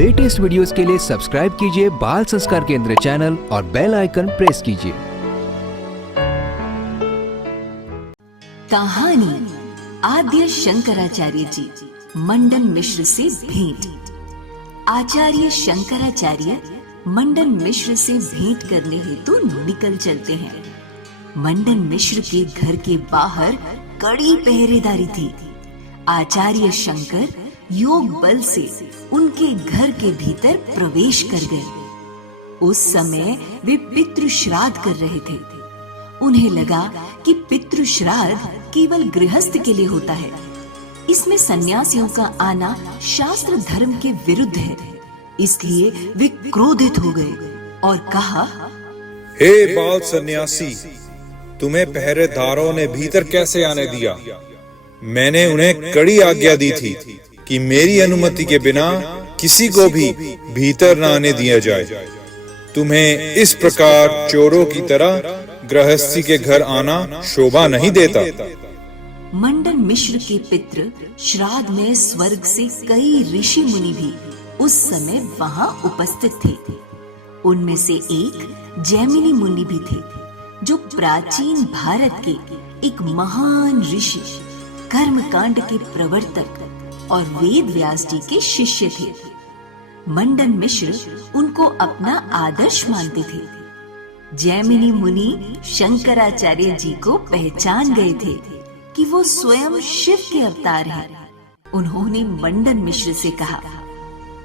Latest videos के लिए subscribe कीजिए बाल संस्कार केंद्र चैनल और बेल आइकन प्रेस कीजिए। कहानी आद्य शंकराचार्य जी मंडन मिश्र से भेंट। आचार्य शंकराचार्य मंडन मिश्र से भेंट करने हेतु निकल चलते हैं। मंडन मिश्र के घर के बाहर कड़ी पहरेदारी थी। आचार्य शंकर योग बल से उनके घर के भीतर प्रवेश कर गए। उस समय वे पितृ श्राद्ध कर रहे थे। उन्हें लगा कि पितृ श्राद्ध केवल गृहस्थ के लिए होता है, इसमें सन्यासियों का आना शास्त्र धर्म के विरुद्ध है। इसलिए वे क्रोधित हो गए और कहा, हे बाल सन्यासी, तुम्हें पहरेदारों ने भीतर कैसे आने दिया? मैंने उन्हें कड़ी आज्ञा दी थी कि मेरी अनुमति के बिना किसी को भी भीतर न आने दिया जाए। तुम्हें इस प्रकार चोरों की तरह गृहस्थी के घर आना शोभा नहीं देता। मंडन मिश्र के पितृ श्राद्ध में स्वर्ग से कई ऋषि मुनि भी उस समय वहां उपस्थित थे। उनमें से एक जैमिनी मुनि भी थे, जो प्राचीन भारत के एक महान ऋषि, कर्मकांड के प्रवर्तक और वेद व्यास जी के शिष्य थे। मंडन मिश्र उनको अपना आदर्श मानते थे। जैमिनी मुनि शंकराचार्य जी को पहचान गए थे कि वो स्वयं शिव के अवतार हैं। उन्होंने मंडन मिश्र से कहा,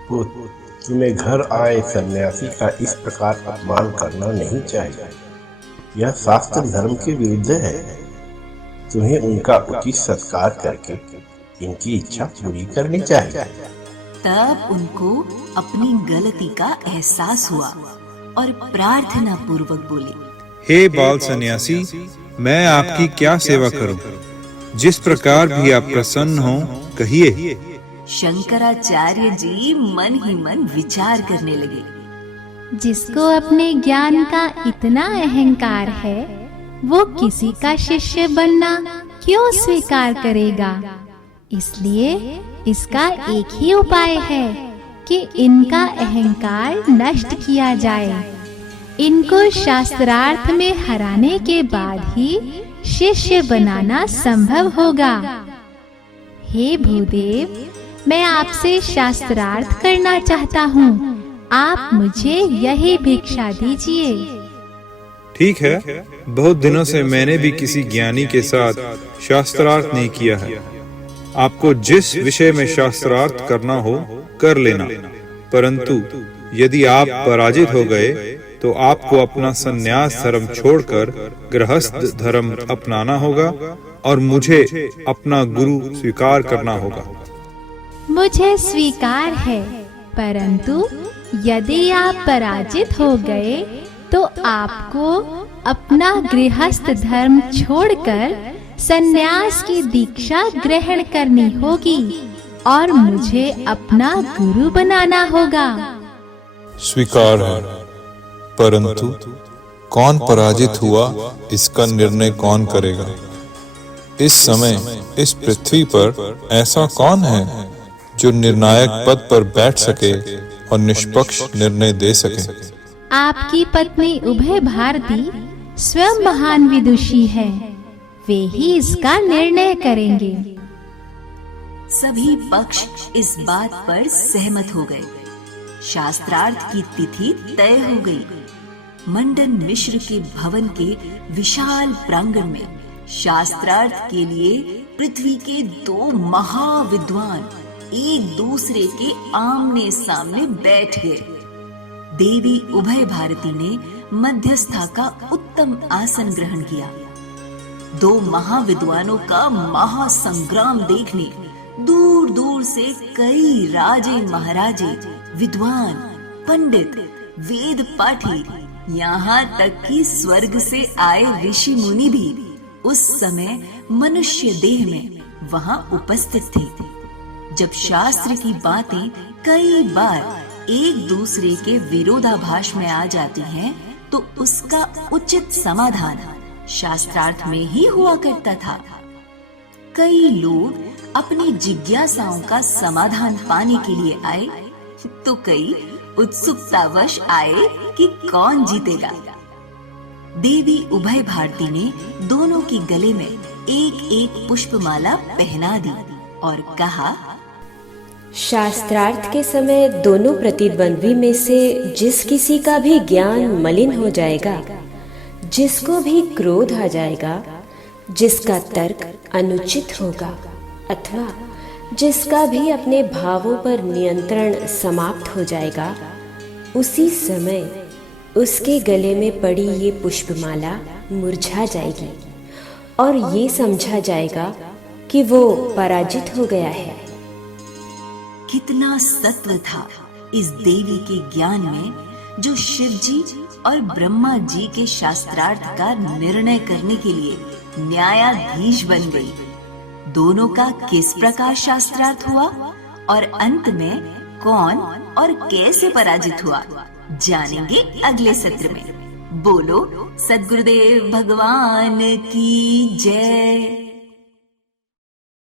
तुम्हें घर आए सन्यासी का इस प्रकार अपमान करना नहीं चाहिए। यह शास्त्र धर्म के विरुद्ध है। तुम्हें उनका उचित सत्कार करके इनकी इच्छा पूरी करनी चाहिए। तब उनको अपनी गलती का एहसास हुआ और प्रार्थना पूर्वक बोले, हे बाल सन्यासी, मैं आपकी क्या सेवा करूं? जिस प्रकार भी आप प्रसन्न हो कहिए। शंकराचार्य जी मन ही मन विचार करने लगे। जिसको अपने ज्ञान का इतना अहंकार है, वो किसी का शिष्य बनना क्यों स्वीकार करेगा? इसलिए इसका एक ही उपाय है कि इनका अहंकार नष्ट किया जाए। इनको शास्त्रार्थ में हराने के बाद ही शिष्य बनाना संभव होगा। हे भूदेव, मैं आपसे शास्त्रार्थ करना चाहता हूँ। आप मुझे यही भिक्षा दीजिए। ठीक है, बहुत दिनों से मैंने भी किसी ज्ञानी के साथ शास्त्रार्थ नहीं किया है। आपको जिस विषय में शास्त्रार्थ करना हो कर लेना, परंतु यदि आप पराजित हो गए तो आपको अपना संन्यास धर्म छोड़कर गृहस्थ धर्म अपनाना होगा और मुझे अपना गुरु स्वीकार करना होगा। मुझे स्वीकार है, परंतु यदि आप पराजित हो गए तो आपको अपना गृहस्थ धर्म छोड़कर सन्यास की दीक्षा ग्रहण करनी होगी और मुझे अपना गुरु बनाना होगा। स्वीकार है, परंतु कौन पराजित हुआ इसका निर्णय कौन करेगा? इस समय इस पृथ्वी पर ऐसा कौन है जो निर्णायक पद पर बैठ सके और निष्पक्ष निर्णय दे सके? आपकी पत्नी उभय भारती स्वयं महान विदुषी है। वे ही इसका निर्णय करेंगे। सभी पक्ष इस बात पर सहमत हो गए। शास्त्रार्थ की तिथि तय हो गई। मंडन मिश्र के भवन के विशाल प्रांगण में शास्त्रार्थ के लिए पृथ्वी के दो महाविद्वान एक दूसरे के आमने सामने बैठ गए। देवी उभय भारती ने मध्यस्था का उत्तम आसन ग्रहण किया। दो महाविद्वानों का महासंग्राम देखने दूर दूर से कई राजे महाराजे, विद्वान, पंडित, वेद पाठी, यहाँ तक कि स्वर्ग से आए ऋषि मुनि भी उस समय मनुष्य देह में वहां उपस्थित थे। जब शास्त्र की बातें कई बार एक दूसरे के विरोधाभास में आ जाती हैं, तो उसका उचित समाधान शास्त्रार्थ में ही हुआ करता था। कई लोग अपनी जिज्ञासाओं का समाधान पाने के लिए आए तो कई उत्सुकतावश आए कि कौन जीतेगा। देवी उभय भारती ने दोनों की गले में एक एक पुष्पमाला पहना दी और कहा, शास्त्रार्थ के समय दोनों प्रतिद्वंद्वी में से जिस किसी का भी ज्ञान मलिन हो जाएगा, जिसको भी क्रोध आ जाएगा, जिसका तर्क अनुचित होगा अथवा जिसका भी अपने भावों पर नियंत्रण समाप्त हो जाएगा, उसी समय उसके गले में पड़ी ये पुष्पमाला मुरझा जाएगी और ये समझा जाएगा कि वो पराजित हो गया है। कितना सत्व था इस देवी के ज्ञान में, जो शिव जी और ब्रह्मा जी के शास्त्रार्थ का निर्णय करने के लिए न्यायाधीश बन गई। दोनों का किस प्रकार शास्त्रार्थ हुआ और अंत में कौन और कैसे पराजित हुआ, जानेंगे अगले सत्र में। बोलो सद्गुरुदेव भगवान की जय।